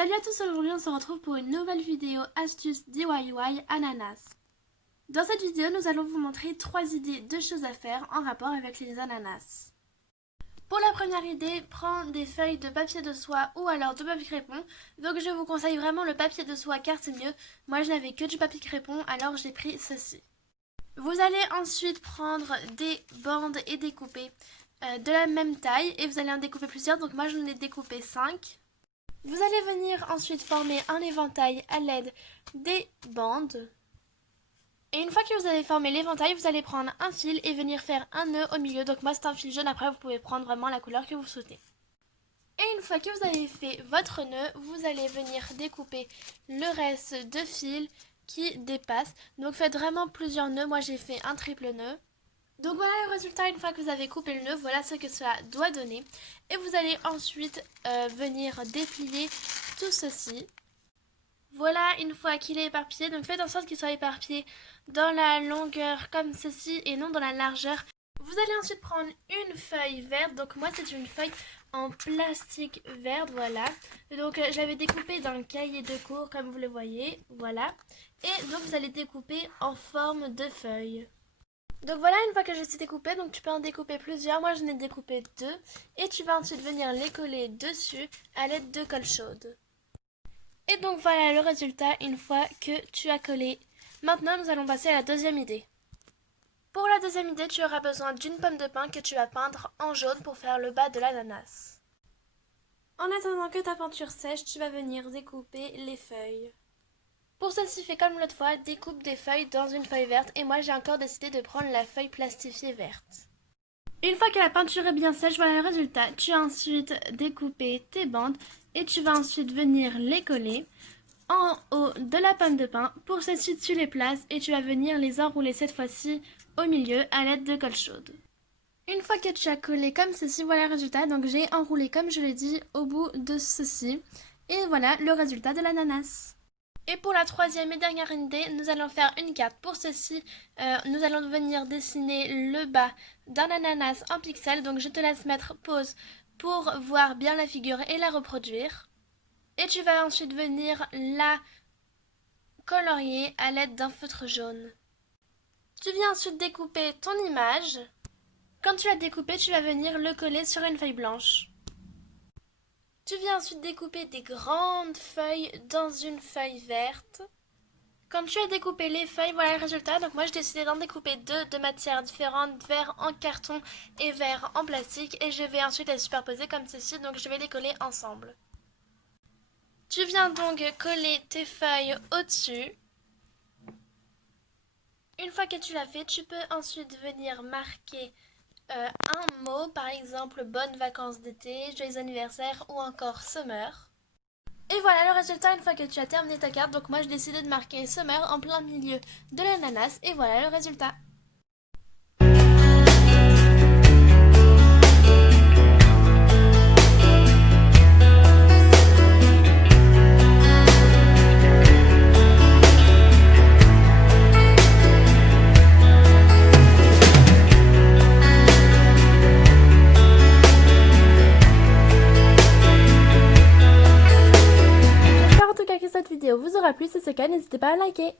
Salut à tous, aujourd'hui on se retrouve pour une nouvelle vidéo astuce DIY ananas. Dans cette vidéo, nous allons vous montrer 3 idées de choses à faire en rapport avec les ananas. Pour la première idée, prends des feuilles de papier de soie ou alors de papier crépon. Donc je vous conseille vraiment le papier de soie car c'est mieux. Moi je n'avais que du papier crépon, alors j'ai pris ceci. Vous allez ensuite prendre des bandes et découper de la même taille et vous allez en découper plusieurs. Donc moi j'en ai découpé 5. Vous allez venir ensuite former un éventail à l'aide des bandes. Et une fois que vous avez formé l'éventail, vous allez prendre un fil et venir faire un nœud au milieu. Donc moi c'est un fil jaune, après vous pouvez prendre vraiment la couleur que vous souhaitez. Et une fois que vous avez fait votre nœud, vous allez venir découper le reste de fil qui dépasse. Donc faites vraiment plusieurs nœuds, moi j'ai fait un triple nœud. Donc voilà le résultat une fois que vous avez coupé le nœud, voilà ce que cela doit donner. Et vous allez ensuite venir déplier tout ceci. Voilà une fois qu'il est éparpillé, donc faites en sorte qu'il soit éparpillé dans la longueur comme ceci et non dans la largeur. Vous allez ensuite prendre une feuille verte, donc moi c'est une feuille en plastique verte, voilà. Donc je l'avais découpée dans le cahier de cours comme vous le voyez, voilà. Et donc vous allez découper en forme de feuille. Donc voilà, une fois que je suis découpée, donc tu peux en découper plusieurs. Moi, j'en ai découpé 2. Et tu vas ensuite venir les coller dessus à l'aide de colle chaude. Et donc voilà le résultat une fois que tu as collé. Maintenant, nous allons passer à la deuxième idée. Pour la deuxième idée, tu auras besoin d'une pomme de pin que tu vas peindre en jaune pour faire le bas de l'ananas. En attendant que ta peinture sèche, tu vas venir découper les feuilles. Pour ceci, fais comme l'autre fois, découpe des feuilles dans une feuille verte et moi j'ai encore décidé de prendre la feuille plastifiée verte. Une fois que la peinture est bien sèche, voilà le résultat. Tu as ensuite découpé tes bandes et tu vas ensuite venir les coller en haut de la pomme de pin. Pour ceci, tu les places et tu vas venir les enrouler cette fois-ci au milieu à l'aide de colle chaude. Une fois que tu as collé comme ceci, voilà le résultat. Donc j'ai enroulé comme je l'ai dit au bout de ceci. Et voilà le résultat de l'ananas. Et pour la troisième et dernière idée, nous allons faire une carte. Pour ceci, nous allons venir dessiner le bas d'un ananas en pixels. Donc je te laisse mettre pause pour voir bien la figure et la reproduire. Et tu vas ensuite venir la colorier à l'aide d'un feutre jaune. Tu viens ensuite découper ton image. Quand tu l'as découpé, tu vas venir le coller sur une feuille blanche. Tu viens ensuite découper des grandes feuilles dans une feuille verte. Quand tu as découpé les feuilles, voilà le résultat. Donc moi j'ai décidé d'en découper 2 de matières différentes, vert en carton et vert en plastique. Et je vais ensuite les superposer comme ceci, donc je vais les coller ensemble. Tu viens donc coller tes feuilles au-dessus. Une fois que tu l'as fait, tu peux ensuite venir marquer un mot, par exemple bonnes vacances d'été, joyeux anniversaire ou encore summer. Et voilà le résultat une fois que tu as terminé ta carte. Donc moi j'ai décidé de marquer summer en plein milieu de l'ananas et voilà le résultat. J'espère en tout cas que cette vidéo vous aura plu. Si c'est le cas, n'hésitez pas à liker.